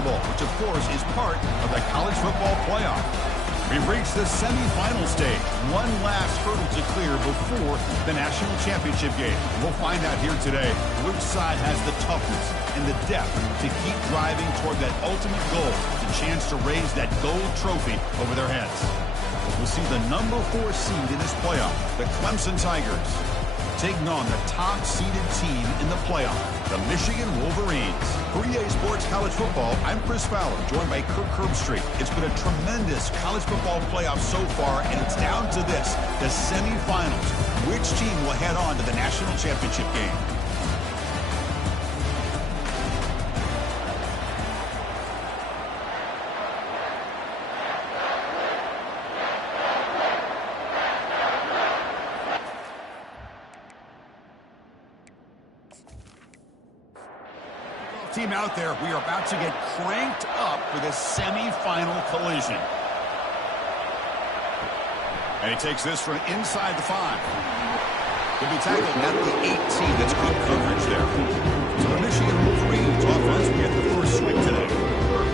Fiesta Bowl, which of course is part of the college football playoff. We've reached the semifinal stage. One last hurdle to clear before the national championship game. We'll find out here today which side has the toughness and the depth to keep driving toward that ultimate goal, the chance to raise that gold trophy over their heads. We'll see the number 4 seed in this playoff, the Clemson Tigers, taking on the top-seeded team in the playoff, the Michigan Wolverines. For EA Sports College Football, I'm Chris Fowler, joined by Kirk Herbstreit. It's been a tremendous college football playoff so far, and it's down to this, the semifinals. Which team will head on to the national championship game? Team out there, we are about to get cranked up for this semi-final collision. And he takes this from inside the 5. He'll be tackled at the 18. That's good coverage there. So the Michigan Wolverines offense, we get the first swing today.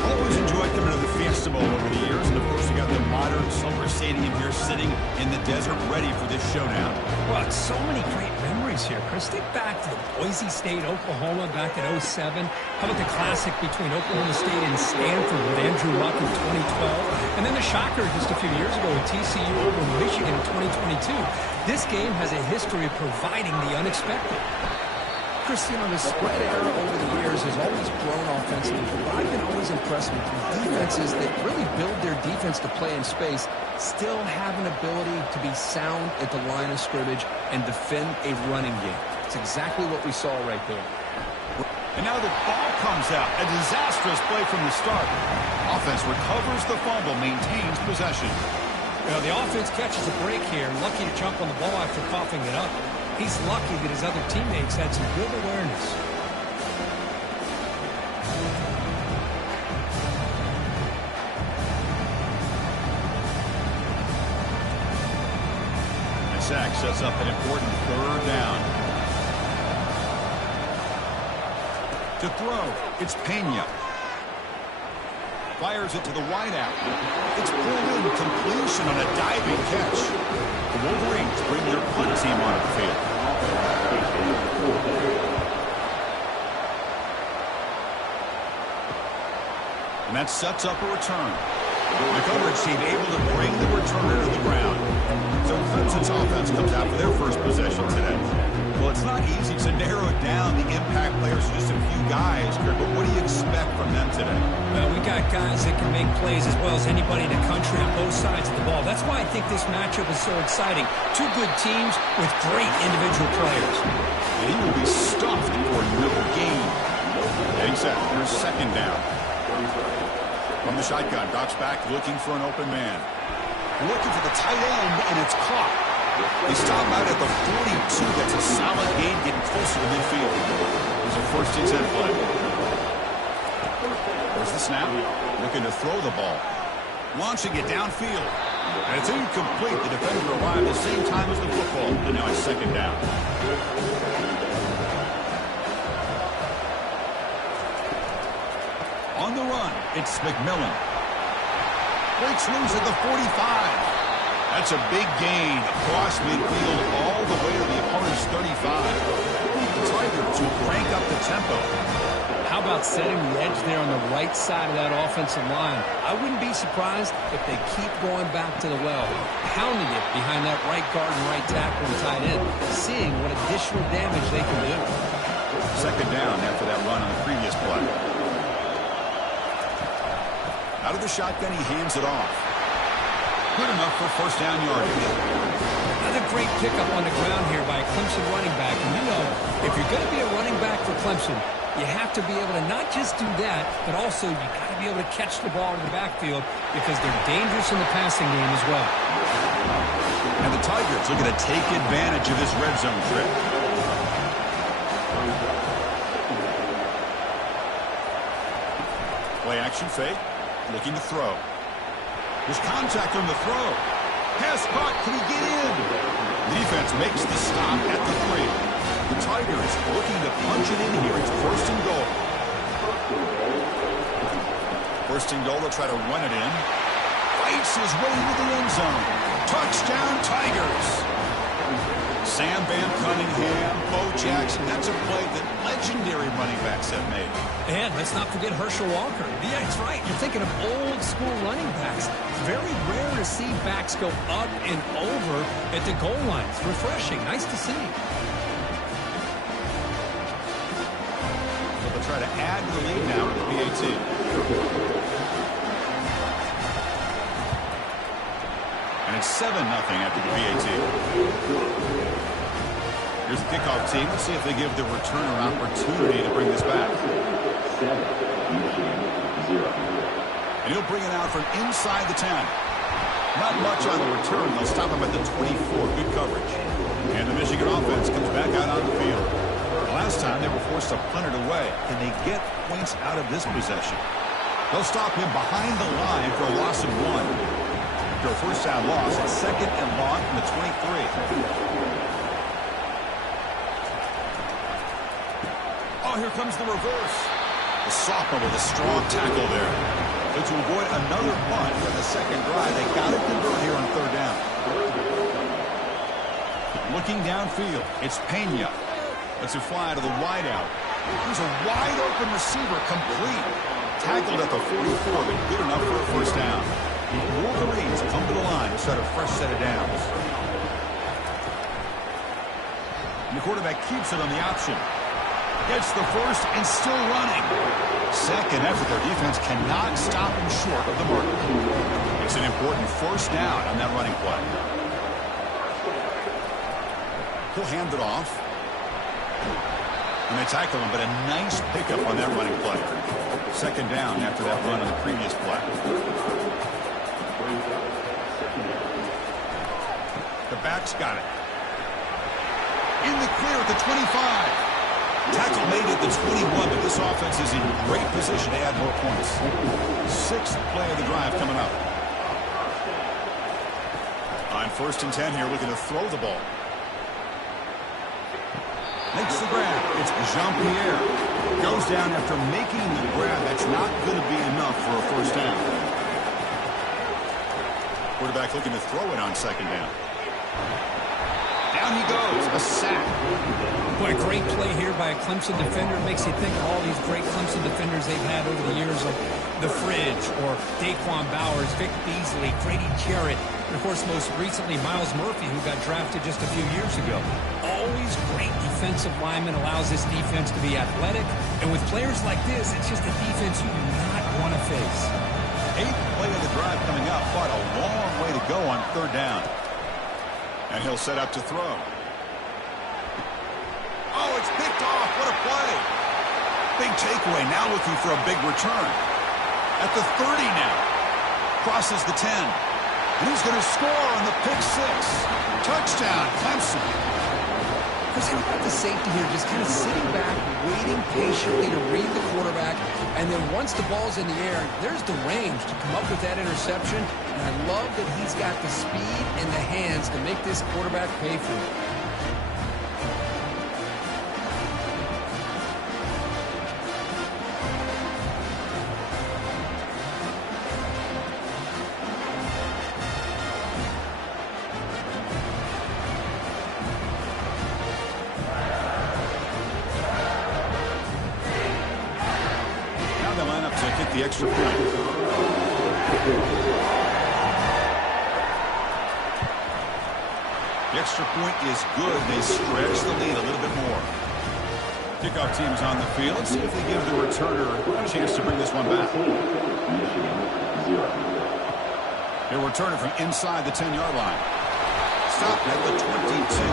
Always enjoyed coming to the Fiesta Bowl over the years. And of course, we got the modern Silver Stadium here sitting in the desert ready for this showdown. Well, it's so many great memories here, Chris. Think back to the Boise State, Oklahoma back in '07. How about the classic between Oklahoma State and Stanford with Andrew Luck in 2012? And then the shocker just a few years ago with TCU over Michigan in 2022. This game has a history of providing the unexpected. Chris, you know, the spread era over the years has always grown offensively, but I've been always impressed with defenses that really build their defense to play in space, still have an ability to be sound at the line of scrimmage and defend a running game. It's exactly what we saw right there. And now the ball comes out. A disastrous play from the start. Offense recovers the fumble, maintains possession. You know, the offense catches a break here, lucky to jump on the ball after coughing it up. He's lucky that his other teammates had some good awareness. And sack sets up an important 3rd down. To throw, it's Pena. Fires it to the wideout. It's pulled in, completion on a diving catch. The Wolverines bring their punt team onto the field. And that sets up a return. The coverage team able to bring the returner to the ground. So Clemson's offense comes out for their first possession today. Well, it's not easy to narrow down the impact players to just a few guys, Kirk, but what do you expect from them today? Well, we got guys that can make plays as well as anybody in the country on both sides of the ball. That's why I think this matchup is so exciting. 2 good teams with great individual players. And he will be stuffed for no gain. Heading set. Here's 2nd down. From the shotgun, Doc's back looking for an open man. Looking for the tight end, and it's caught. They stop out at the 42. That's a solid gain, getting closer to midfield. There's a 1st and 10 play. There's the snap. Looking to throw the ball. Launching it downfield. And it's incomplete. The defender arrived at the same time as the football. And now it's 2nd down. On the run, it's McMillan. Breaks loose at the 45. That's a big gain across midfield all the way to the opponent's 35. The Tigers will crank up the tempo. How about setting the edge there on the right side of that offensive line? I wouldn't be surprised if they keep going back to the well, pounding it behind that right guard and right tackle and tight end, seeing what additional damage they can do. 2nd down after that run on the previous play. Out of the shotgun, he hands it off. Good enough for 1st down yardage. Another great pickup on the ground here by a Clemson running back. And you know, if you're going to be a running back for Clemson, you have to be able to not just do that, but also you got to be able to catch the ball in the backfield because they're dangerous in the passing game as well. And the Tigers looking to take advantage of this red zone trip. Play action fake, looking to throw. There's contact on the throw. Pass caught. Can he get in? Defense makes the stop at the 3. The Tigers looking to punch it in here. It's 1st and goal. First and goal, they'll try to run it in. Fights his way into the end zone. Touchdown, Tigers. Sam Van Cunningham, Bo Jackson. That's a play that legendary running backs have made. And let's not forget Herschel Walker. Yeah, it's right. You're thinking of old school running backs. Very rare to see backs go up and over at the goal line. It's refreshing. Nice to see. So they'll try to add the lead now to the PAT. And it's 7-0 after the PAT. Here's the kickoff team. Let's see if they give the returner opportunity to bring this back. 7, Michigan, 0. And he'll bring it out from inside the 10. Not much on the return. They'll stop him at the 24. Good coverage. And the Michigan offense comes back out on the field. Last time they were forced to punt it away. Can they get points out of this possession? They'll stop him behind the line for a loss of 1. After a first down loss, it's second and long from the 23. Oh, here comes the reverse. The sophomore with a strong tackle there. But to avoid another punt for the second drive, they got to convert here on third down. Looking downfield, it's Pena. Lets it fly to the wideout. Here's a wide open receiver, complete. Tackled at the 44, but good enough for a first down. Wolverines come to the line to start a fresh set of downs. And the quarterback keeps it on the option. Gets the first and still running. Second effort, their defense cannot stop him short of the mark. It's an important first down on that running play. He'll hand it off. And they tackle him, but a nice pickup on that running play. Second down after that run on the previous play. The back's got it. In the clear at the 25. Tackle made at the 21, but this offense is in great position to add more points. Sixth play of the drive coming up. On first and 10 here, looking to throw the ball. Makes the grab. It's Jean-Pierre. Goes down after making the grab. That's not going to be enough for a first down. Quarterback looking to throw it on second down. Down he goes. A sack. Boy, a great play here by a Clemson defender. Makes you think of all these great Clemson defenders they've had over the years, like the Fridge or Daquan Bowers, Vic Beasley, Grady Jarrett, and of course most recently Myles Murphy, who got drafted just a few years ago. Always great defensive lineman, allows this defense to be athletic, and with players like this, it's just a defense you do not want to face. Eighth play of the drive coming up, but a long way to go on third down. And he'll set up to throw. Oh, it's picked off. What a play. Big takeaway. Now looking for a big return. At the 30 now. Crosses the 10. And he's going to score on the pick six. Touchdown, Clemson. Because you got the safety here just kind of sitting back, waiting patiently to read the quarterback. And then once the ball's in the air, there's the range to come up with that interception. And I love that he's got the speed and the hands to make this quarterback pay for it. The extra point. The extra point is good. They stretch the lead a little bit more. Kickoff team's on the field. Let's see if they give the returner a chance to bring this one back. Their returner from inside the 10-yard line. Stopped at the 22.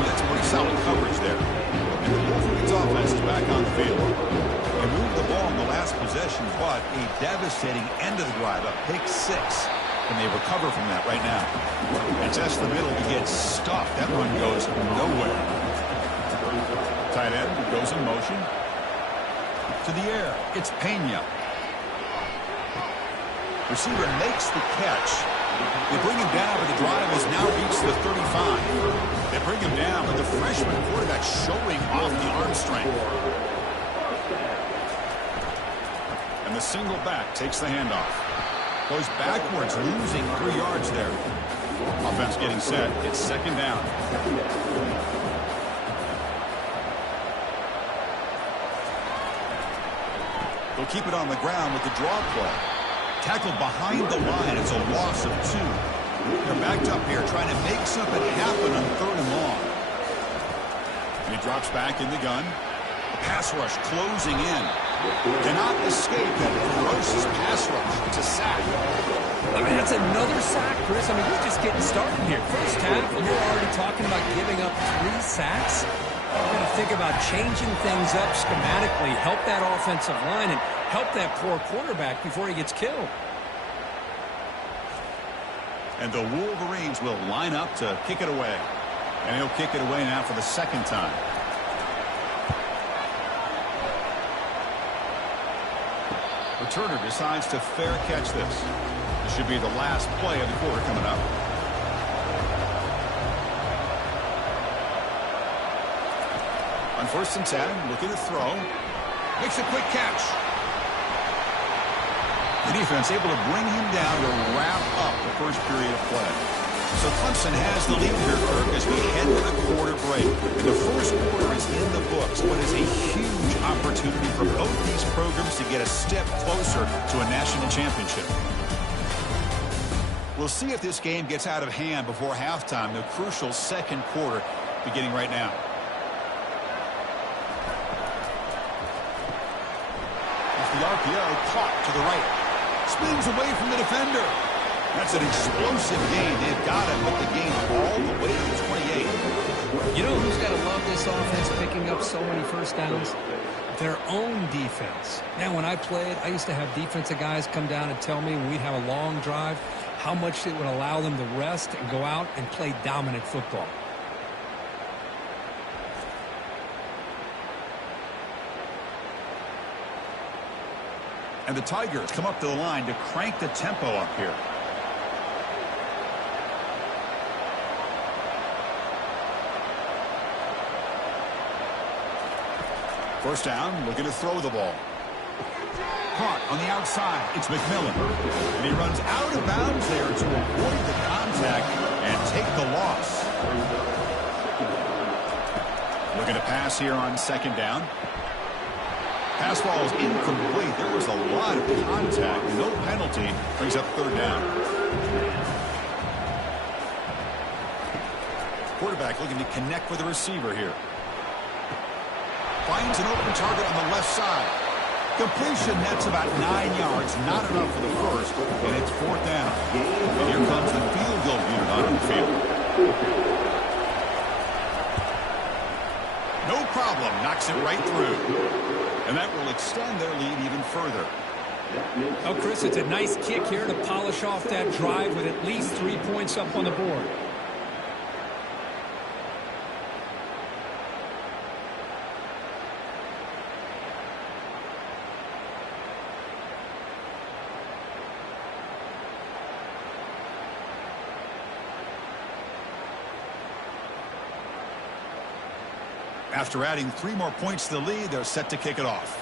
That's pretty solid coverage there. And the Wolverines offense is back on the field. They moved the ball in the last possession, but a devastating end of the drive, a pick six. And they recover from that right now. And test the middle to get stuffed. That one goes nowhere. Tight end goes in motion. To the air. It's Pena. Receiver makes the catch. They bring him down, but the drive has now reached the 35. They bring him down, but the freshman quarterback showing off the arm strength. And the single back takes the handoff. Goes backwards, losing 3 yards there. Offense getting set. It's second down. They'll keep it on the ground with the draw play. Tackled behind the line. It's a loss of 2. They're backed up here trying to make something happen on 3rd and long. And he drops back in the gun. The pass rush closing in. Cannot escape that ferocious pass rush. It's a sack. I mean, that's another sack, Chris. I mean, we're just getting started here. First half, and you're already talking about giving up 3 sacks. You're going to think about changing things up schematically, help that offensive line, and help that poor quarterback before he gets killed. And the Wolverines will line up to kick it away. And he'll kick it away now for the 2nd time. Returner decides to fair catch this. This should be the last play of the quarter coming up. On 1st and 10, looking to throw. Makes a quick catch. The defense able to bring him down to wrap up the first period of play. So Clemson has the lead here, Kirk, as we head to the quarter break. And the first quarter is in the books. What is a huge opportunity for both these programs to get a step closer to a national championship. We'll see if this game gets out of hand before halftime, the crucial 2nd quarter beginning right now. Off the RPO, caught to the right. Spins away from the defender. That's an explosive game. They've got him with the game all the way to the 28. You know who's got to love this offense picking up so many first downs? Their own defense. Now, when I played, I used to have defensive guys come down and tell me when we'd have a long drive how much it would allow them to rest and go out and play dominant football. And the Tigers come up to the line to crank the tempo up here. First down, looking to throw the ball. Caught on the outside. It's McMillan. And he runs out of bounds there to avoid the contact and take the loss. Looking to pass here on 2nd down. Pass ball is incomplete. There was a lot of contact. No penalty. Brings up 3rd down. Quarterback looking to connect with the receiver here. Finds an open target on the left side. Completion nets about 9 yards. Not enough for the first. And it's 4th down. And here comes the field goal unit on the field. No problem. Knocks it right through. And that will extend their lead even further. Oh, Chris, it's a nice kick here to polish off that drive with at least 3 points up on the board. After adding 3 more points to the lead, they're set to kick it off.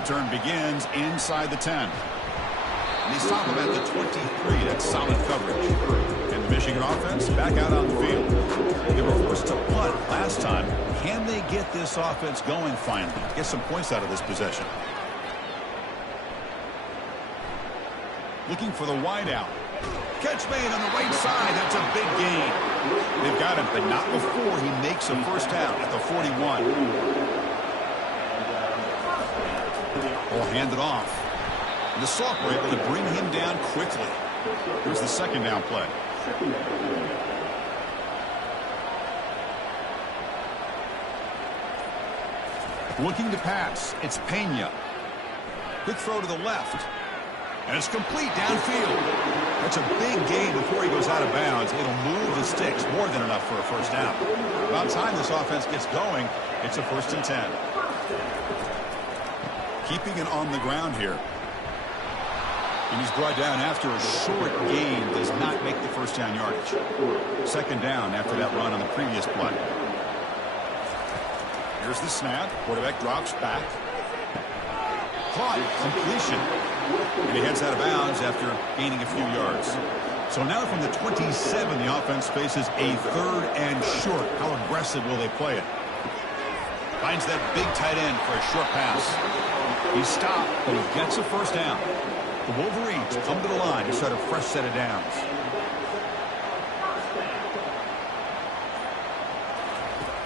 Return begins inside the 10. And they stop him at the 23. That's solid coverage. And the Michigan offense back out on the field. They were forced to punt last time. Can they get this offense going finally? Get some points out of this possession. Looking for the wideout. Catch made on the right side. That's a big gain. They've got him, but not before he makes a first down at the 41. Ball handed off. And the Sauk were able to bring him down quickly. Here's the 2nd down play. Looking to pass. It's Pena. Quick throw to the left. And it's complete downfield. That's a big gain before he goes out of bounds. It'll move the sticks, more than enough for a first down. About time this offense gets going, it's a 1st and 10. Keeping it on the ground here. And he's brought down after a short gain. Does not make the first down yardage. 2nd down after that run on the previous play. Here's the snap. Quarterback drops back. Caught. Completion. And he heads out of bounds after gaining a few yards. So now from the 27, the offense faces a 3rd and short. How aggressive will they play it? Finds that big tight end for a short pass. He's stopped, but he gets a first down. The Wolverines come to the line to start a fresh set of downs.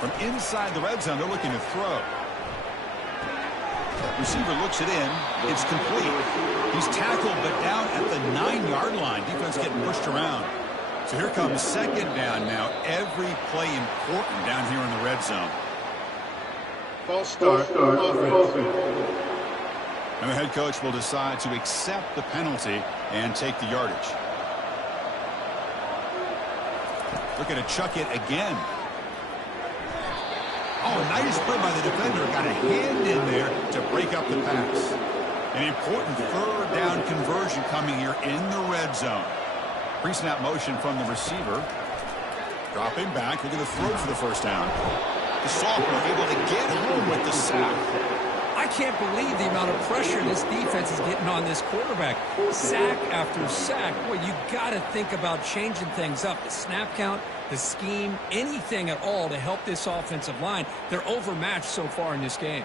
From inside the red zone, they're looking to throw. Receiver looks it in. It's complete. He's tackled, but down at the 9-yard line. Defense getting pushed around. So here comes second down now. Every play important down here in the red zone. False start. Offense. And the head coach will decide to accept the penalty and take the yardage. Looking to chuck it again. Oh, nice play by the defender. Got a hand in there to break up the pass. An important 3rd down conversion coming here in the red zone. Pre-snap motion from the receiver. Dropping back. Looking to throw for the first down. The sophomore able to get home with the sack. I can't believe the amount of pressure this defense is getting on this quarterback. Sack after sack. Boy, you got to think about changing things up. The snap count, the scheme, anything at all to help this offensive line. They're overmatched so far in this game.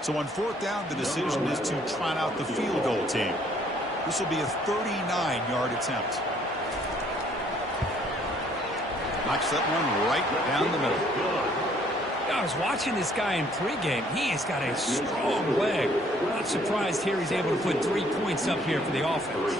So on 4th down, the decision is to trot out the field goal team. This will be a 39-yard attempt. Knocks that one right down the middle. I was watching this guy in pregame. He has got a strong leg. Not surprised here he's able to put 3 points up here for the offense.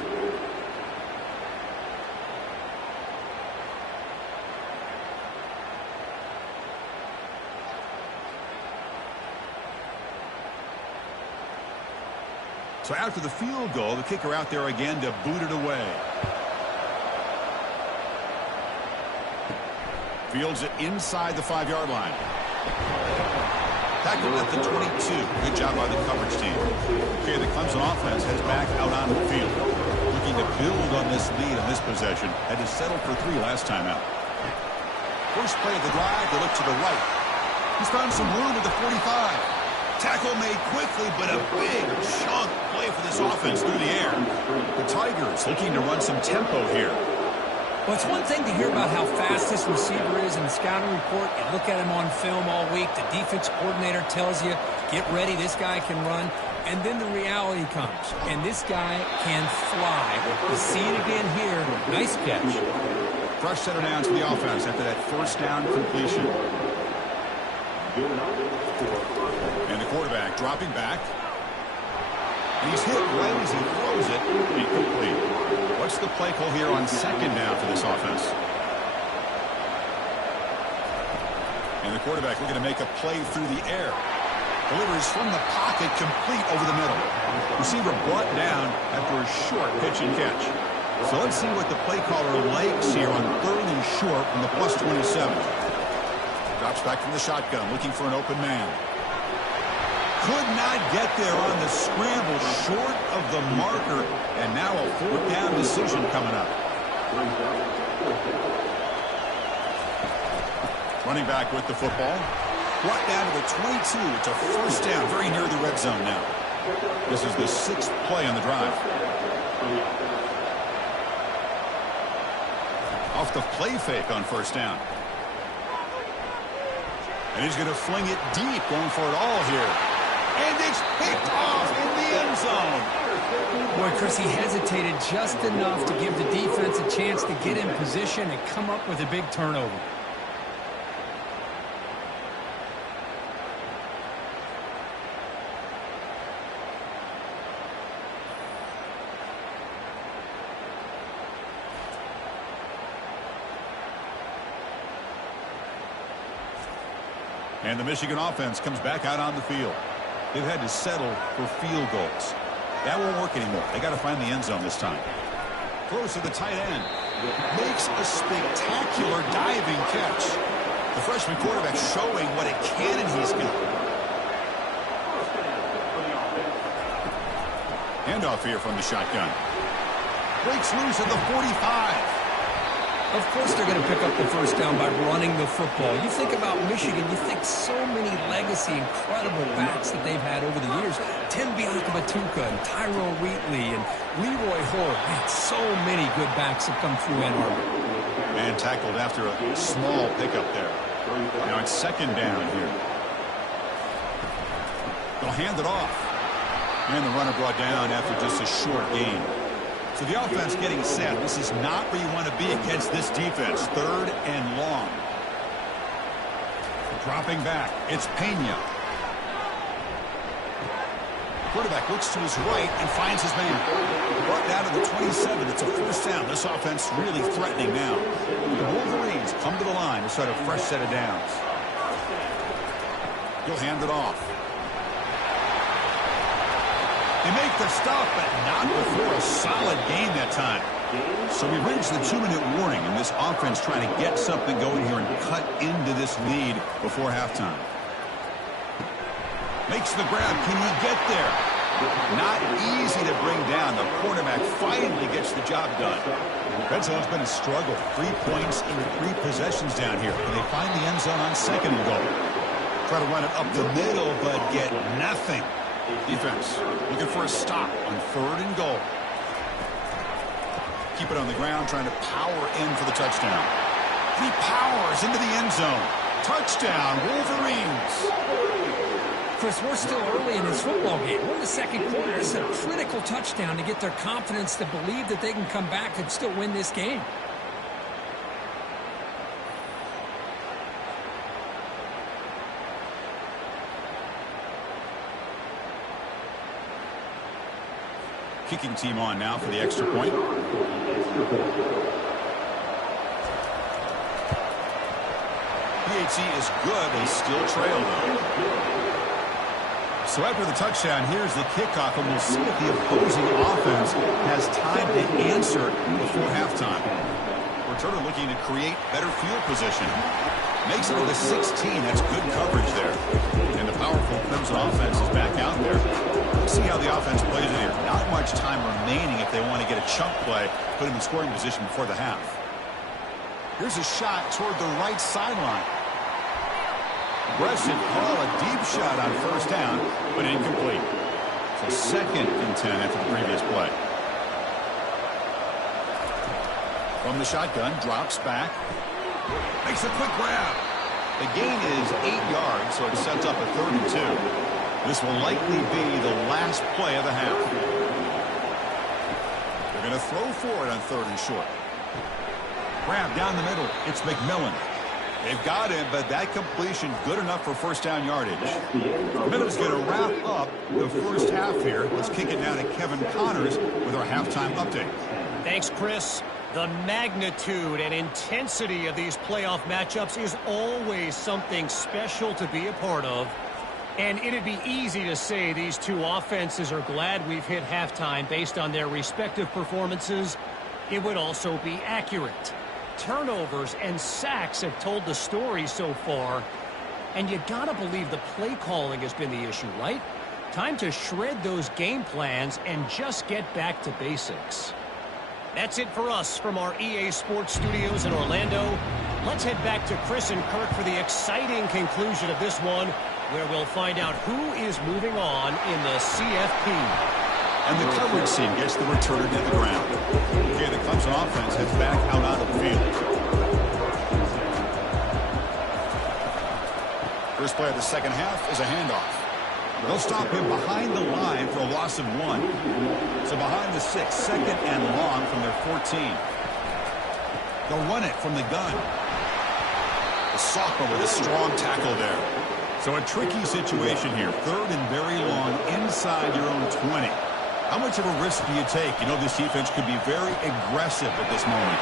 So after the field goal, the kicker out there again to boot it away. Fields it inside the 5-yard line. Tackled at the 22. Good job by the coverage team. Okay, the Clemson offense heads back out on the field. Looking to build on this lead on this possession. Had to settle for 3 last time out. First play of the drive, they look to the right. He's found some room at the 45. Tackle made quickly, but a big chunk play for this offense through the air. The Tigers looking to run some tempo here. Well, it's one thing to hear about how fast this receiver is in the scouting report. You look at him on film all week. The defense coordinator tells you, get ready, this guy can run. And then the reality comes, and this guy can fly. You see it again here. Nice catch. Fresh set of downs for the offense after that first down completion. And the quarterback dropping back. And he's hit right as he throws it. Incomplete. What's the play call here on second down for this offense? And the quarterback looking to make a play through the air. Delivers from the pocket, complete over the middle. Receiver brought down after a short pitch and catch. So let's see what the play caller likes here on 3rd and short from the +27. Drops back from the shotgun, looking for an open man. Could not get there on the scramble, short of the marker, and now a 4th down decision coming up. Running back with the football. Brought down to the 22. It's a first down, very near the red zone now. This is the 6th play on the drive. Off the play fake on first down. And he's going to fling it deep, going for it all here. And it's picked off in the end zone. Boy, Chris, he hesitated just enough to give the defense a chance to get in position and come up with a big turnover. And the Michigan offense comes back out on the field. They've had to settle for field goals. That won't work anymore. They got to find the end zone this time. Throws to the tight end. Makes a spectacular diving catch. The freshman quarterback showing what a cannon he's got. Handoff here from the shotgun. Breaks loose at the 45. Of course they're going to pick up the first down by running the football. You think about Michigan, you think so many legacy, incredible backs that they've had over the years. Tim Biakabatuka and Tyrone Wheatley and Leroy Hoare. Man, so many good backs have come through Ann Arbor. Man tackled after a small pickup there. Now it's second down here. They'll hand it off. And the runner brought down after just a short gain. So the offense getting set. This is not where you want to be against this defense. Third and long. Dropping back. It's Pena. Quarterback looks to his right and finds his man. Brought down to the 27. It's a first down. This offense really threatening now. The Wolverines come to the line to start a fresh set of downs. He'll hand it off. They make the stop, but not before a solid game that time. So we reached the 2-minute warning, and this offense trying to get something going here and cut into this lead before halftime. Makes the grab. Can he get there? Not easy to bring down. The quarterback finally gets the job done. Red zone's been a struggle. 3 points in 3 possessions down here. And they find the end zone on second and goal. Try to run it up the middle, but get nothing. Defense looking for a stop on third and goal. Keep it on the ground, trying to power in for the touchdown. He powers into the end zone. Touchdown, Wolverines. Chris, we're still early in this football game. We're in the second quarter. It's a critical touchdown to get their confidence to believe that they can come back and still win this game. Kicking team on now for the extra point. PAT is good. They still trail, though. So after the touchdown, here's the kickoff, and we'll see if the opposing offense has time to answer before halftime. Returner looking to create better field position. Makes it to the 16. That's good coverage there. And the powerful Crimson offense is back out there. Let's see how the offense plays it here. Not much time remaining if they want to get a chunk play, put him in scoring position before the half. Here's a shot toward the right sideline. Aggressive call, a deep shot on first down, but incomplete. So second and 10 after the previous play. From the shotgun, drops back. Makes a quick grab. The gain is 8 yards, so it sets up a 3rd and 2. This will likely be the last play of the half. They're going to throw for it on 3rd and short. Grab down the middle. It's McMillan. They've got him, but that completion good enough for first down yardage. McMillan's going to wrap up the first half here. Let's kick it now to Kevin Connors with our halftime update. Thanks, Chris. The magnitude and intensity of these playoff matchups is always something special to be a part of. And it'd be easy to say these two offenses are glad we've hit halftime based on their respective performances. It would also be accurate. Turnovers and sacks have told the story so far. And you gotta believe the play calling has been the issue, right? Time to shred those game plans and just get back to basics. That's it for us from our EA Sports Studios in Orlando. Let's head back to Chris and Kirk for the exciting conclusion of this one, where we'll find out who is moving on in the CFP. And the coverage team gets the returner to the ground. Okay, the Clemson offense heads back out onto the field. First play of the second half is a handoff. They'll stop him behind the line for a loss of 1. So behind the 6, second and long from their 14. They'll run it from the gun. The sophomore with a strong tackle there. So a tricky situation here. 3rd and very long inside your own 20. How much of a risk do you take? You know this defense could be very aggressive at this moment.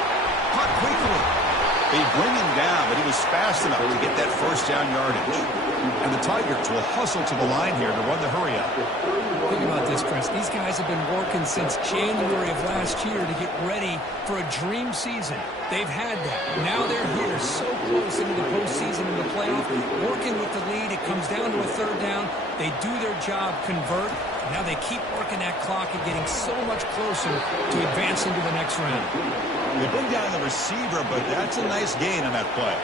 Caught quickly. They bring him down, but he was fast enough to get that first down yardage. And the Tigers will hustle to the line here to run the hurry up. Think about this, Chris. These guys have been working since January of last year to get ready for a dream season. They've had that. Now they're here so close into the postseason and the playoff, working working with the lead. It comes down to a third down. They do their job, convert. Now they keep working that clock and getting so much closer to advancing to the next round. They bring down the receiver, but that's a nice gain on that play.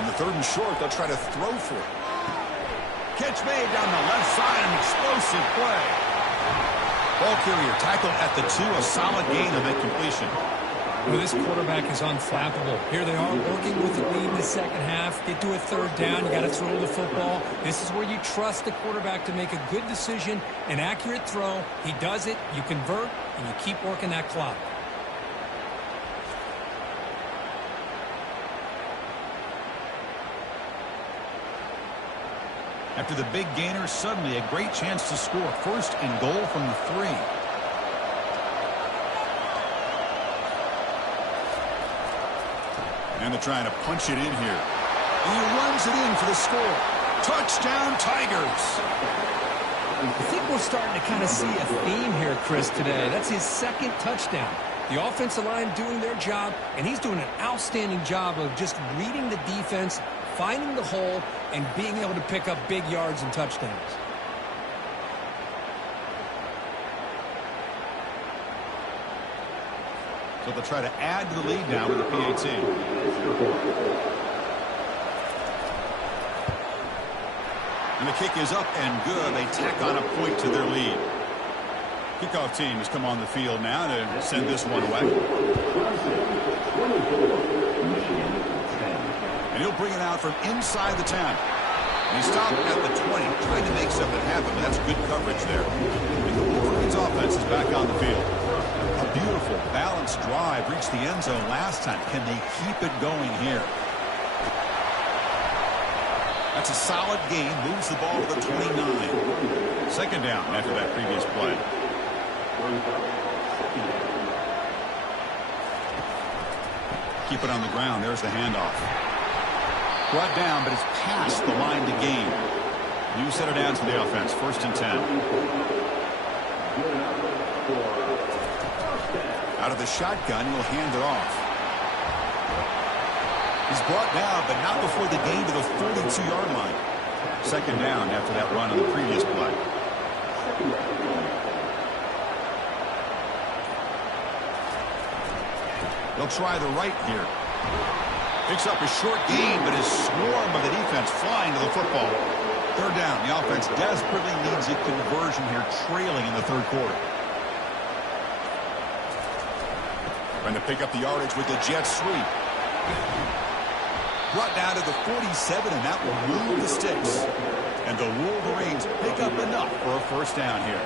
In the 3rd and short, they'll try to throw for it. Catch made down the left side, an explosive play. Ball carrier tackled at the 2, a solid gain on that completion. Well, this quarterback is unflappable. Here they are working with the lead in the second half. Get to a third down. You got to throw the football. This is where you trust the quarterback to make a good decision, an accurate throw. He does it. You convert, and you keep working that clock. After the big gainer, suddenly a great chance to score. 1st and goal from the 3. And they're trying to punch it in here. And he runs it in for the score. Touchdown, Tigers. I think we're starting to kind of see a theme here, Chris, today. That's his 2nd touchdown. The offensive line doing their job, and he's doing an outstanding job of just reading the defense, finding the hole, and being able to pick up big yards and touchdowns. So they'll try to add to the lead now with the PAT. And the kick is up and good. They tack on a point to their lead. Kickoff team has come on the field now to send this one away. And he'll bring it out from inside the 10. And he stopped at the 20, trying to make something happen, but that's good coverage there. And the Wolverines offense is back on the field. A beautiful, balanced drive reached the end zone last time. Can they keep it going here? That's a solid gain. Moves the ball to the 29. 2nd down after that previous play. Keep it on the ground. There's the handoff. Brought down, but it's past the line to gain. New set of downs for the offense. 1st and 10. Out of the shotgun, he'll hand it off. He's brought down, but not before the gain to the 42-yard line. 2nd down after that run on the previous play. They'll try the right here. Picks up a short gain, but his swarm of the defense flying to the football. 3rd down. The offense desperately needs a conversion here, trailing in the 3rd quarter. Trying to pick up the yardage with the jet sweep. Brought down to the 47, and that will move the sticks. And the Wolverines pick up enough for a 1st down here.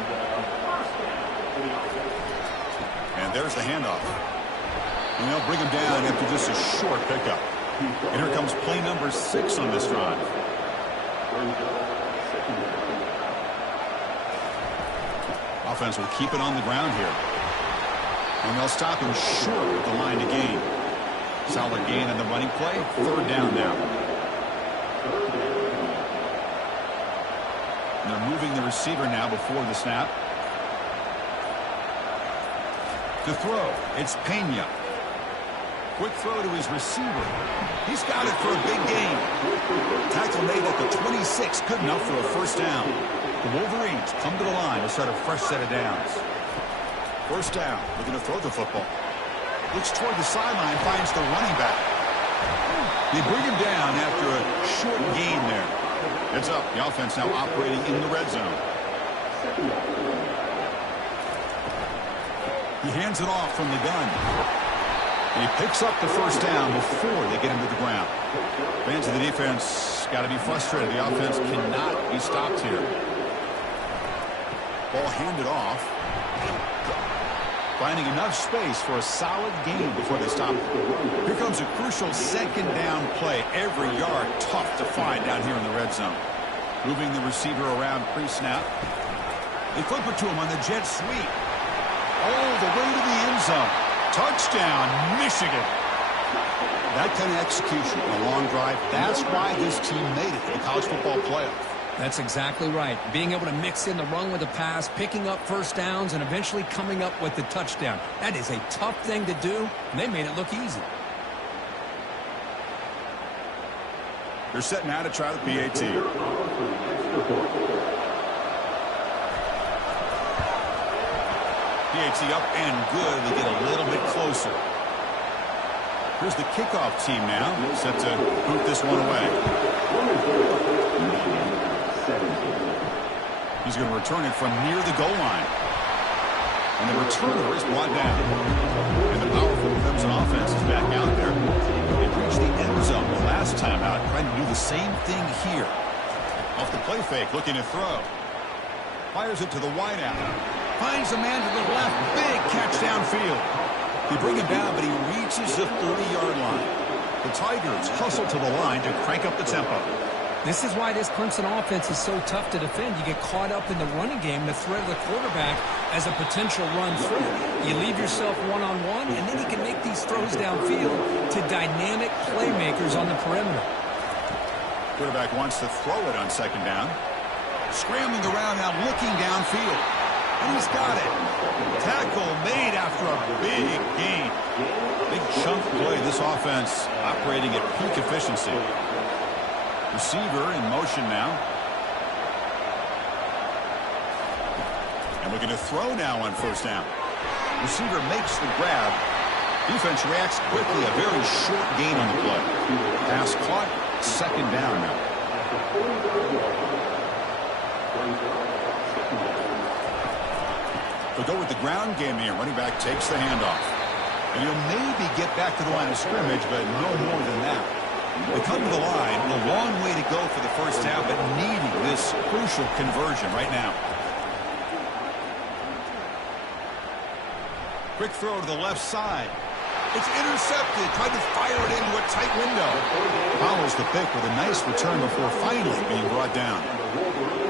And there's the handoff. And they'll bring him down after just a short pickup. And here comes play number 6 on this drive. Offense will keep it on the ground here. And they'll stop him short of the line to gain. Solid gain on the running play. 3rd down now. And they're moving the receiver now before the snap. To throw, it's Pena. Quick throw to his receiver. He's got it for a big gain. Tackle made at the 26. Good enough for a 1st down. The Wolverines come to the line to start a fresh set of downs. 1st down. Looking to throw the football. Looks toward the sideline. Finds the running back. They bring him down after a short gain there. Heads up. The offense now operating in the red zone. He hands it off from the gun. He picks up the 1st down before they get him to the ground. Fans of the defense got to be frustrated. The offense cannot be stopped here. Ball handed off. Finding enough space for a solid gain before they stop it. Here comes a crucial 2nd down play. Every yard tough to find down here in the red zone. Moving the receiver around pre-snap. They flip it to him on the jet sweep. All the way to the end zone. Touchdown, Michigan. That kind of execution on a long drive, that's why this team made it to the college football playoff. That's exactly right. Being able to mix in the run with the pass, picking up 1st downs, and eventually coming up with the touchdown. That is a tough thing to do, and they made it look easy. They're set now to try the PAT. PAT up and good. They get a little bit closer. Here's the kickoff team now, set to boot this one away. He's going to return it from near the goal line. And the returner is brought down. And the powerful Clemson offense is back out there. They reached the end zone the last time out, trying to do the same thing here. Off the play fake, looking to throw. Fires it to the wideout. Finds a man to the left. Big catch downfield. They bring him down, but he reaches the 40-yard line. The Tigers hustle to the line to crank up the tempo. This is why this Clemson offense is so tough to defend. You get caught up in the running game, the threat of the quarterback as a potential run through. You leave yourself one-on-one, and then you can make these throws downfield to dynamic playmakers on the perimeter. Quarterback wants to throw it on second down. Scrambling around now, looking downfield. And he's got it. Tackle made after a big gain. Big chunk play. This offense operating at peak efficiency. Receiver in motion now. And looking to throw now on first down. Receiver makes the grab. Defense reacts quickly. A very short gain on the play. Pass caught. Second down now. They'll go with the ground game here. Running back takes the handoff. And he'll maybe get back to the line of scrimmage, but no more than that. They come to the line, a long way to go for the first down, but needing this crucial conversion right now. Quick throw to the left side. It's intercepted. Tried to fire it into a tight window. Follows the pick with a nice return before finally being brought down.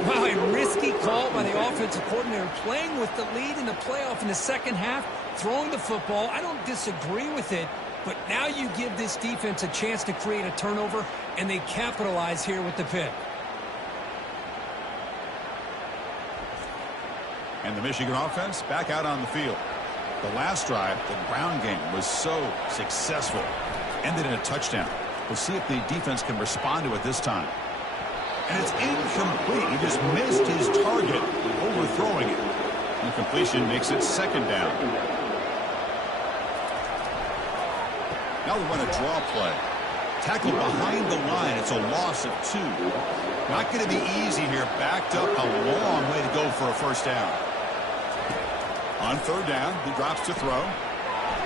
Wow, a risky call by the offensive coordinator, playing with the lead in the playoff in the second half, throwing the football. I don't disagree with it, but now you give this defense a chance to create a turnover, and they capitalize here with the pick. And the Michigan offense back out on the field. The last drive, the ground game, was so successful. Ended in a touchdown. We'll see if the defense can respond to it this time. And it's incomplete. He just missed his target, overthrowing it. Incompletion makes it second down. Now we run a draw play. Tackle behind the line. It's a loss of 2. Not going to be easy here. Backed up a long way to go for a first down. On third down, he drops to throw.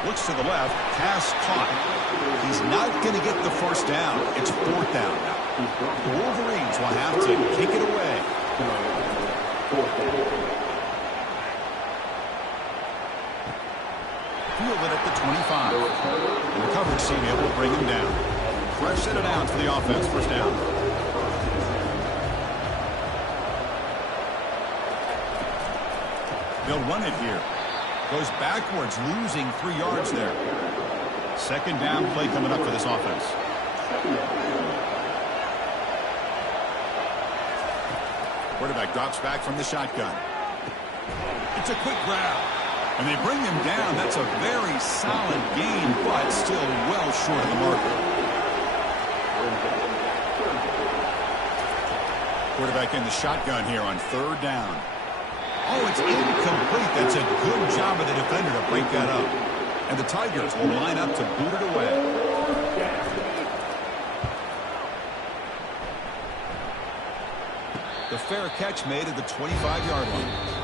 Looks to the left. Pass caught. He's not going to get the first down. It's fourth down now. The Wolverines will have to kick it away. Field it at the 25. And the coverage team able to bring him down. Fresh set it down for the offense. First down. They'll run it here. Goes backwards, losing 3 yards there. Second down play coming up for this offense. Quarterback drops back from the shotgun. It's a quick grab. And they bring him down. That's a very solid gain, but still well short of the marker. Quarterback in the shotgun here on third down. Oh, it's incomplete. That's a good job of the defender to break that up. And the Tigers will line up to boot it away. The fair catch made at the 25-yard line.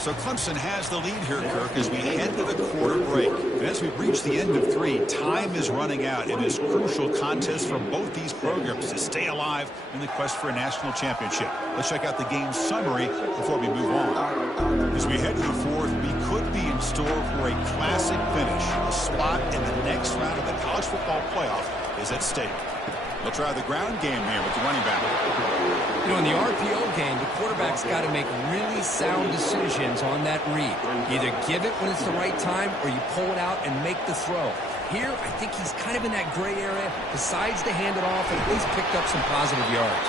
So Clemson has the lead here, Kirk, as we head to the quarter break. And as we reach the end of 3, time is running out in this crucial contest for both these programs to stay alive in the quest for a national championship. Let's check out the game summary before we move on. As we head to the 4th, we could be in store for a classic finish. A spot in the next round of the college football playoff is at stake. They'll try the ground game here with the running back. You know, in the RPO game, the quarterback's got to make really sound decisions on that read. Either give it when it's the right time or you pull it out and make the throw. Here, I think he's kind of in that gray area, decides to hand it off and at least picked up some positive yards.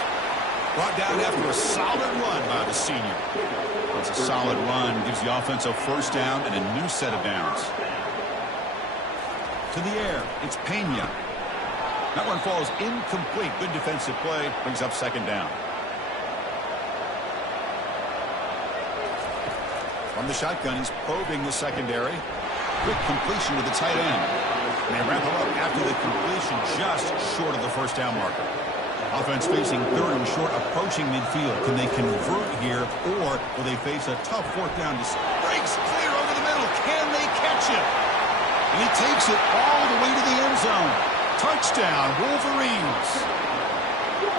Brought down after a solid run by the senior. It's a solid run, gives the offense a first down and a new set of downs. To the air, it's Pena. That one falls incomplete. Good defensive play. Brings up second down. From the shotgun, he's probing the secondary. Quick completion to the tight end. And they wrap him up after the completion just short of the first down marker. Offense facing third and short, approaching midfield. Can they convert here, or will they face a tough fourth down? Breaks clear over the middle. Can they catch it? And he takes it all the way to the end zone. Touchdown, Wolverines.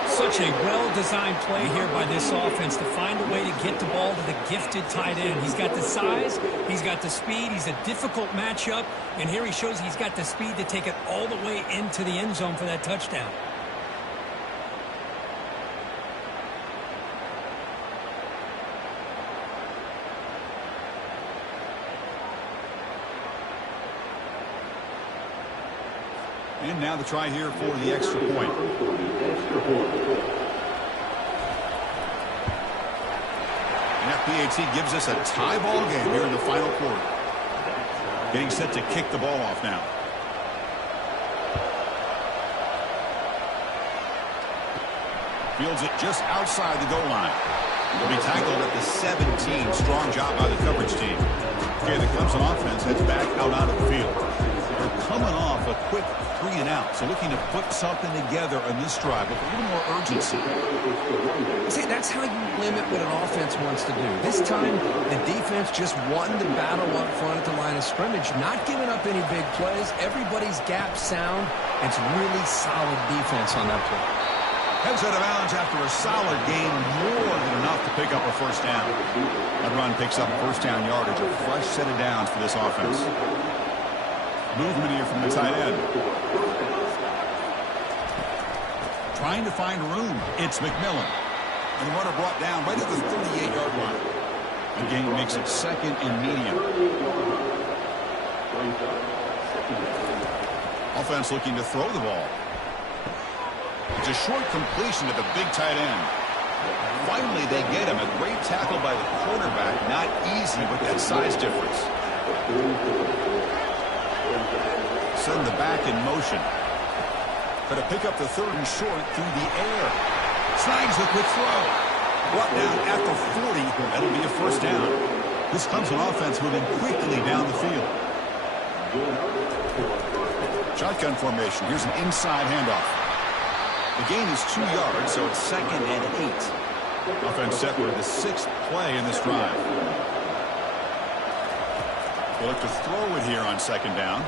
Such a well-designed play here by this offense to find a way to get the ball to the gifted tight end. He's got the size, he's got the speed, he's a difficult matchup, and here he shows he's got the speed to take it all the way into the end zone for that touchdown. And now the try here for the extra point. And that PAT gives us a tie ball game here in the final quarter. Getting set to kick the ball off now. Fields it just outside the goal line. He'll be tackled at the 17. Strong job by the coverage team. Okay, the Clemson offense heads back out onto the field. They're coming off a quick 3 and out, so looking to put something together on this drive with a little more urgency. See, that's how you limit what an offense wants to do. This time, the defense just won the battle up front at the line of scrimmage, not giving up any big plays. Everybody's gap sound. It's really solid defense on that play. Heads out of bounds after a solid gain, more than enough to pick up a first down. That run picks up first down yardage, a fresh set of downs for this offense. Movement here from the tight end. Trying to find room. It's McMillan. And the runner brought down right at the 38-yard line. The gain makes it second and medium. Offense looking to throw the ball. It's a short completion to the big tight end. Finally, they get him. A great tackle by the quarterback. Not easy with that size difference. Send the back in motion. But to pick up the third and short through the air. Snags the quick throw. Brought down at the 40. That'll be a first down. This Clemson offense moving quickly down the field. Shotgun formation. Here's an inside handoff. The gain is 2 yards, so it's second and 8. Offense set for the 6th play in this drive. They'll look to throw it here on second down.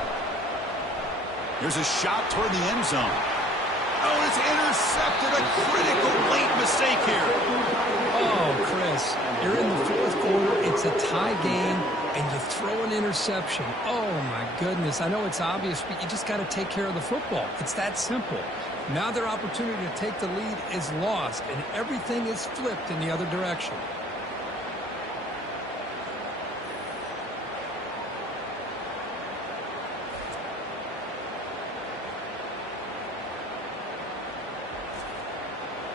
Here's a shot toward the end zone. Oh, it's intercepted. A critical late mistake here. Oh, Chris, you're in the fourth quarter. It's a tie game, and you throw an interception. Oh, my goodness. I know it's obvious, but you just got to take care of the football. It's that simple. Now their opportunity to take the lead is lost, and everything is flipped in the other direction.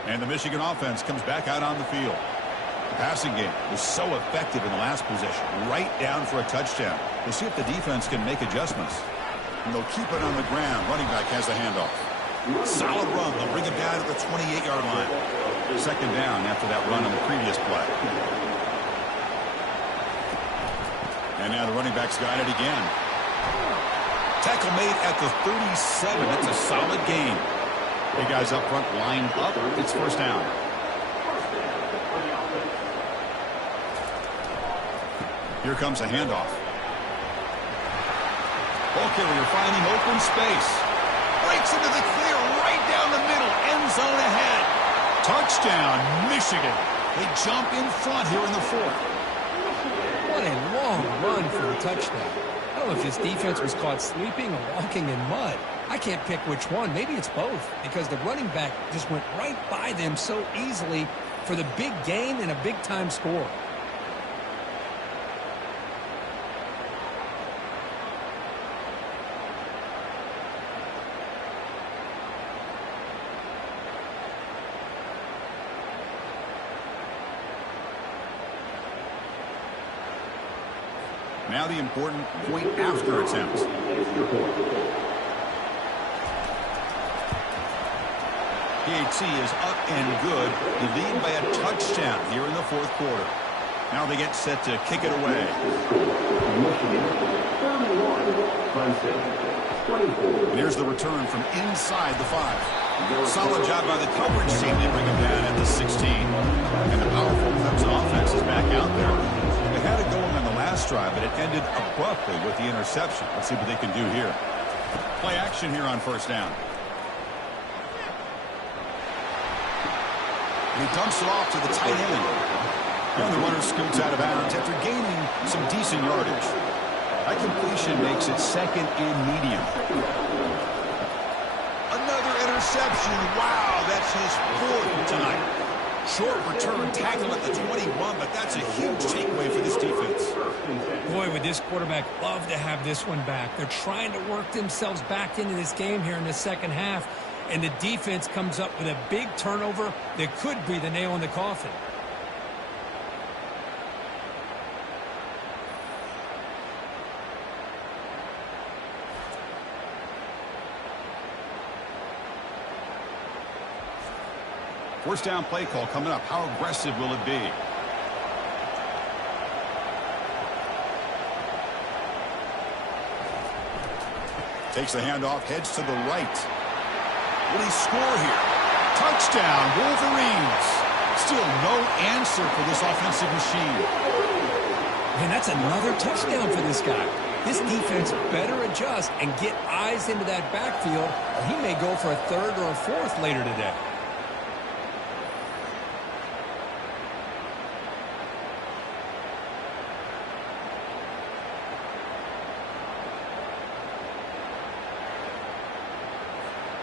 And the Michigan offense comes back out on the field. The passing game was so effective in the last possession. Right down for a touchdown. We'll see if the defense can make adjustments. And they'll keep it on the ground. Running back has the handoff. Solid run. They'll bring it down to the 28-yard line. Second down after that run on the previous play. And now the running back's got it again. Tackle made at the 37. That's a solid gain. Big guys up front lined up. It's first down. Here comes a handoff. Ball carrier finding open space. Breaks into the clear right down the middle. End zone ahead. Touchdown, Michigan. They jump in front here in the fourth. What a long run for a touchdown. I don't know if this defense was caught sleeping or walking in mud. I can't pick which one. Maybe it's both, because the running back just went right by them so easily for the big gain and a big-time score. Now the important point after attempt. PAT is up and good. The lead by a touchdown here in the fourth quarter. Now they get set to kick it away. And here's the return from inside the 5. Solid job by the coverage team. They bring him down at the 16. And the powerful Clemson offense is back out there. They had it going on the last drive, but it ended abruptly with the interception. Let's see what they can do here. Play action here on first down. And he dumps it off to the tight end. And the runner scoots out of bounds after gaining some decent yardage. That completion makes it second and medium. Another interception. Wow, that's his 4th tonight. Short return tackle at the 21, but that's a huge takeaway for this defense. Boy, would this quarterback love to have this one back. They're trying to work themselves back into this game here in the second half. And the defense comes up with a big turnover that could be the nail in the coffin. First down play call coming up. How aggressive will it be? Takes the handoff, heads to the right. Will he score here? Touchdown, Wolverines. Still no answer for this offensive machine. And that's another touchdown for this guy. This defense better adjust and get eyes into that backfield, or he may go for a 3rd or a 4th later today.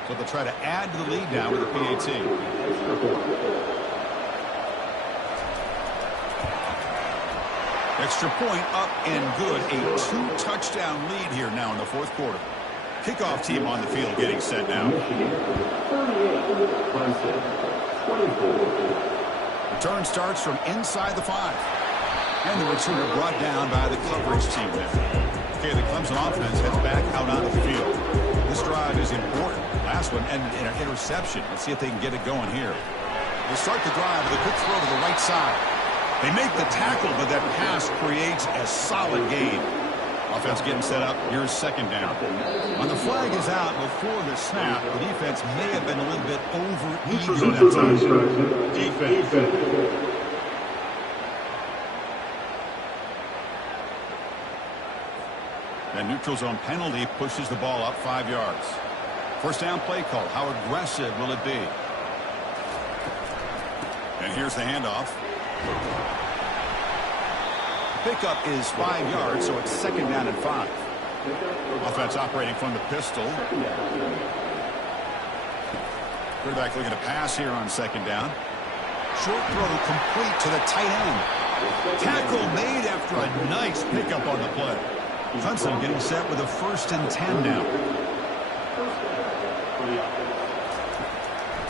So they'll try to add to the lead now with the PAT. Extra point up and good. A 2-touchdown lead here now in the fourth quarter. Kickoff team on the field getting set now. Return starts from inside the 5. And the returner brought down by the coverage team there. Okay, the Clemson offense heads back out onto the field. This drive is important. Last one ended in an interception. Let's see if they can get it going here. They start the drive with a quick throw to the right side. They make the tackle, but that pass creates a solid gain. Offense getting set up. Here's second down. When the flag is out before the snap, the defense may have been a little bit over-eager that time. Defense. That neutral zone penalty pushes the ball up 5 yards. First down play call. How aggressive will it be? And here's the handoff. Pickup is 5 yards, so it's second down and 5. Offense operating from the pistol. Quarterback looking to pass here on second down. Short throw complete to the tight end. Tackle made after a nice pickup on the play. Clemson getting set with a 1st and 10 now.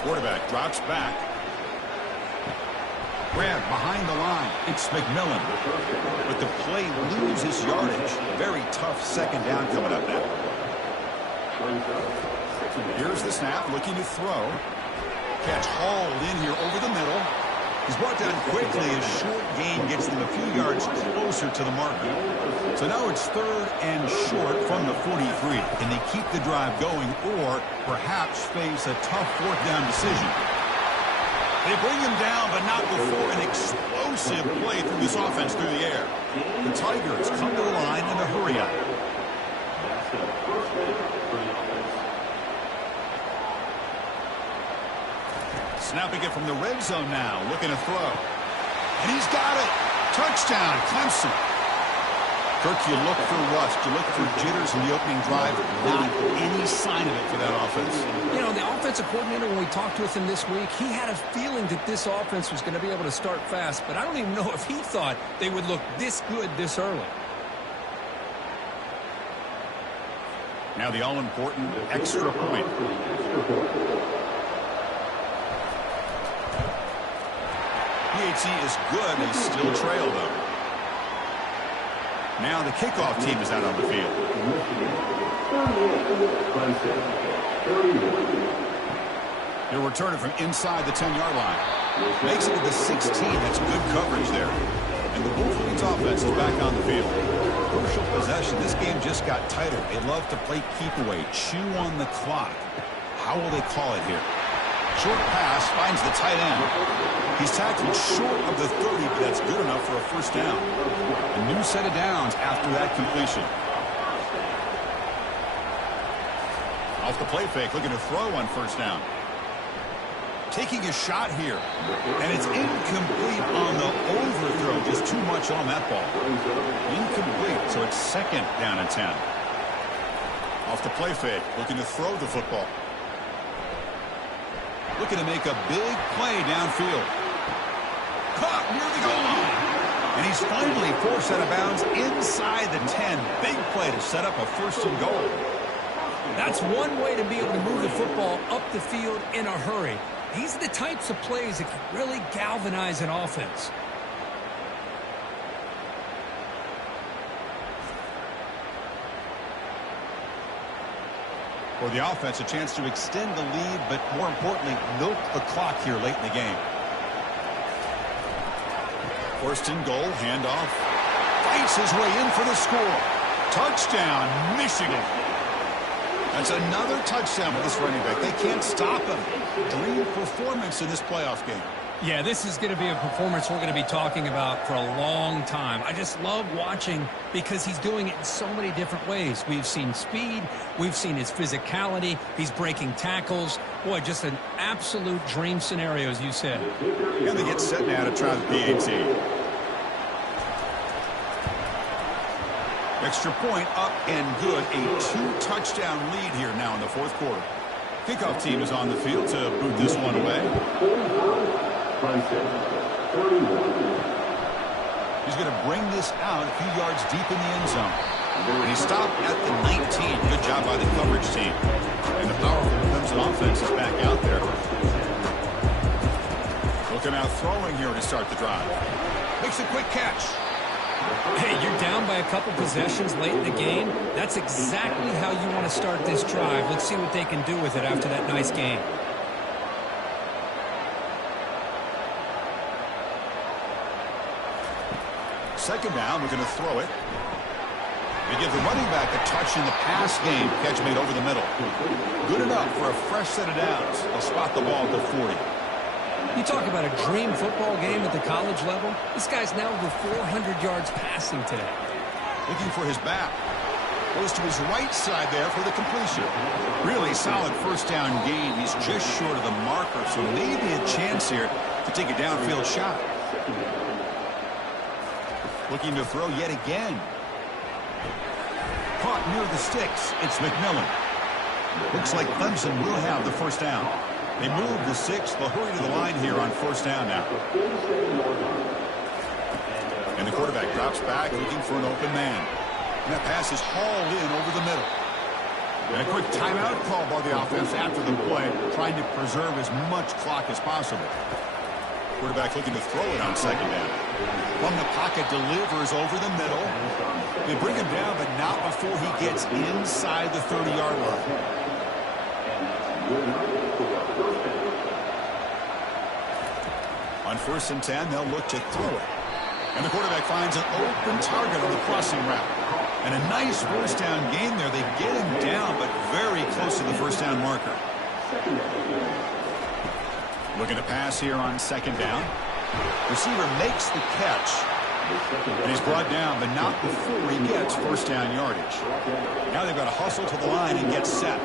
Quarterback drops back. Grab behind the line. It's McMillan. But the play loses yardage. Very tough second down coming up now. Here's the snap, looking to throw. Catch hauled in here over the middle. He's brought down quickly as short gain gets them a few yards closer to the marker. So now it's 3rd and short from the 43. Can they keep the drive going or perhaps face a tough 4th down decision? They bring him down, but not before an explosive play through this offense through the air. The Tigers come to the line in a hurry up. Snapping it from the red zone now, looking to throw. And he's got it. Touchdown, Clemson. Kirk, you look for rust. You look for jitters in the opening drive. Not any sign of it for that offense. You know, the offensive coordinator, when we talked with him this week, he had a feeling that this offense was going to be able to start fast, but I don't even know if he thought they would look this good this early. Now the all-important extra point. PAT is good. They still trail, though. Now the kickoff team is out on the field. He'll return it from inside the 10-yard line. Makes it to the 16. That's good coverage there. And the Wolverines offense is back on the field. Crucial possession. This game just got tighter. They love to play keep away, chew on the clock. How will they call it here? Short pass finds the tight end. He's tackled short of the 30, but that's good enough for a first down. A new set of downs after that completion. Off the play fake, looking to throw on first down. Taking a shot here. And it's incomplete on the overthrow. Just too much on that ball. Incomplete, so it's second down and 10. Off the play fake, looking to throw the football. Looking to make a big play downfield. Caught near the goal line. And he's finally forced out of bounds inside the 10. Big play to set up a first and goal. That's one way to be able to move the football up the field in a hurry. These are the types of plays that can really galvanize an offense. For the offense, a chance to extend the lead, but more importantly, milk the clock here late in the game. First and goal, handoff. Fights his way in for the score. Touchdown, Michigan. That's another touchdown with this running back. They can't stop him. Dream performance in this playoff game. Yeah, this is going to be a performance we're going to be talking about for a long time. I just love watching because he's doing it in so many different ways. We've seen speed. We've seen his physicality. He's breaking tackles. Boy, just an absolute dream scenario, as you said. And they get set now to try the PAT. Extra point up and good. A 2-touchdown lead here now in the fourth quarter. Kickoff team is on the field to boot this one away. He's going to bring this out a few yards deep in the end zone. And he stopped at the 19. Good job by the coverage team. And the powerful Clemson offense is back out there. Looking out throwing here to start the drive. Makes a quick catch. Hey, you're down by a couple possessions late in the game. That's exactly how you want to start this drive. Let's see what they can do with it after that nice game. Second down, we're going to throw it. They give the running back a touch in the pass game. Catch made over the middle. Good enough for a fresh set of downs. They'll spot the ball at the 40. You talk about a dream football game at the college level. This guy's now over 400 yards passing today. Looking for his back. Goes to his right side there for the completion. Really solid first down gain. He's just short of the marker, so maybe a chance here to take a downfield shot. Looking to throw yet again. Caught near the sticks. It's McMillan. Looks like Clemson will have the first down. They move the 6. They'll hurry to the line here on first down now. And the quarterback drops back looking for an open man. And that pass is hauled in over the middle. And a quick timeout call by the offense after the play, trying to preserve as much clock as possible. Quarterback looking to throw it on second down. From the pocket, delivers over the middle. They bring him down, but not before he gets inside the 30-yard line. On first and 10, they'll look to throw it. And the quarterback finds an open target on the crossing route. And a nice first down gain there. They get him down, but very close to the first down marker. Looking to pass here on second down. Receiver makes the catch. And he's brought down, but not before he gets first down yardage. Now they've got to hustle to the line and get set.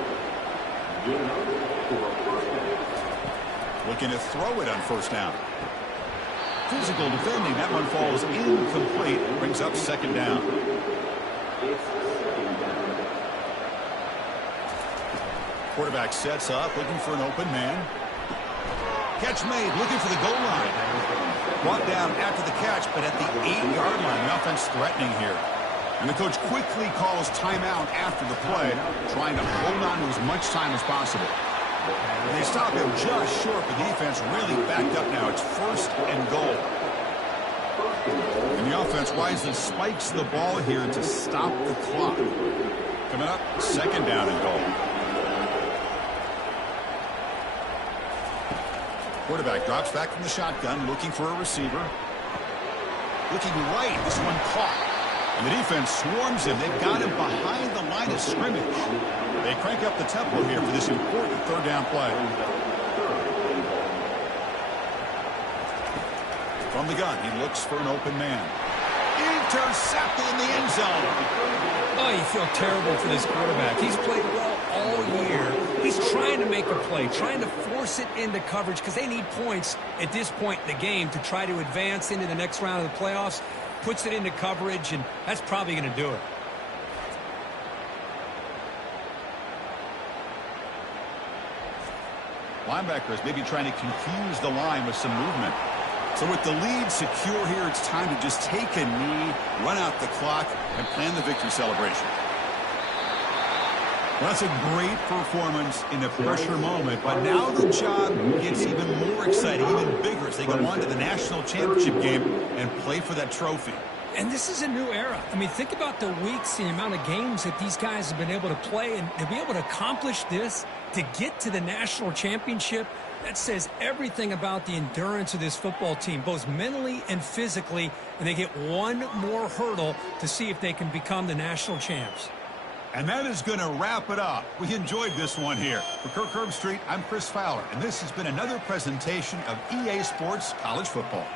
Looking to throw it on first down. Physical defending. That one falls incomplete. Brings up second down. Quarterback sets up, looking for an open man. Catch made, looking for the goal line. Brought down after the catch, but at the 8-yard line. The offense threatening here. And the coach quickly calls timeout after the play, trying to hold on to as much time as possible. And they stop him just short. The defense really backed up now. It's first and goal. And the offense wisely spikes the ball here to stop the clock. Coming up, second down and goal. Quarterback drops back from the shotgun, looking for a receiver. Looking right. This one caught. And the defense swarms him. They've got him behind the line of scrimmage. They crank up the tempo here for this important third down play. From the gun, he looks for an open man. Intercepted in the end zone. Oh, you feel terrible for this quarterback. He's played well all year. He's trying to make a play, trying to force it into coverage because they need points at this point in the game to try to advance into the next round of the playoffs. Puts it into coverage, and that's probably going to do it. Linebackers maybe trying to confuse the line with some movement. So with the lead secure here, it's time to just take a knee, run out the clock, and plan the victory celebration. Well, that's a great performance in a pressure moment, but now the job gets even more exciting, even bigger as they go on to the national championship game and play for that trophy. And this is a new era. I mean, think about the weeks, the amount of games that these guys have been able to play, and to be able to accomplish this, to get to the national championship, that says everything about the endurance of this football team, both mentally and physically, and they get one more hurdle to see if they can become the national champs. And that is going to wrap it up. We enjoyed this one here. For Kirk Herbstreit, I'm Chris Fowler, and this has been another presentation of EA Sports College Football.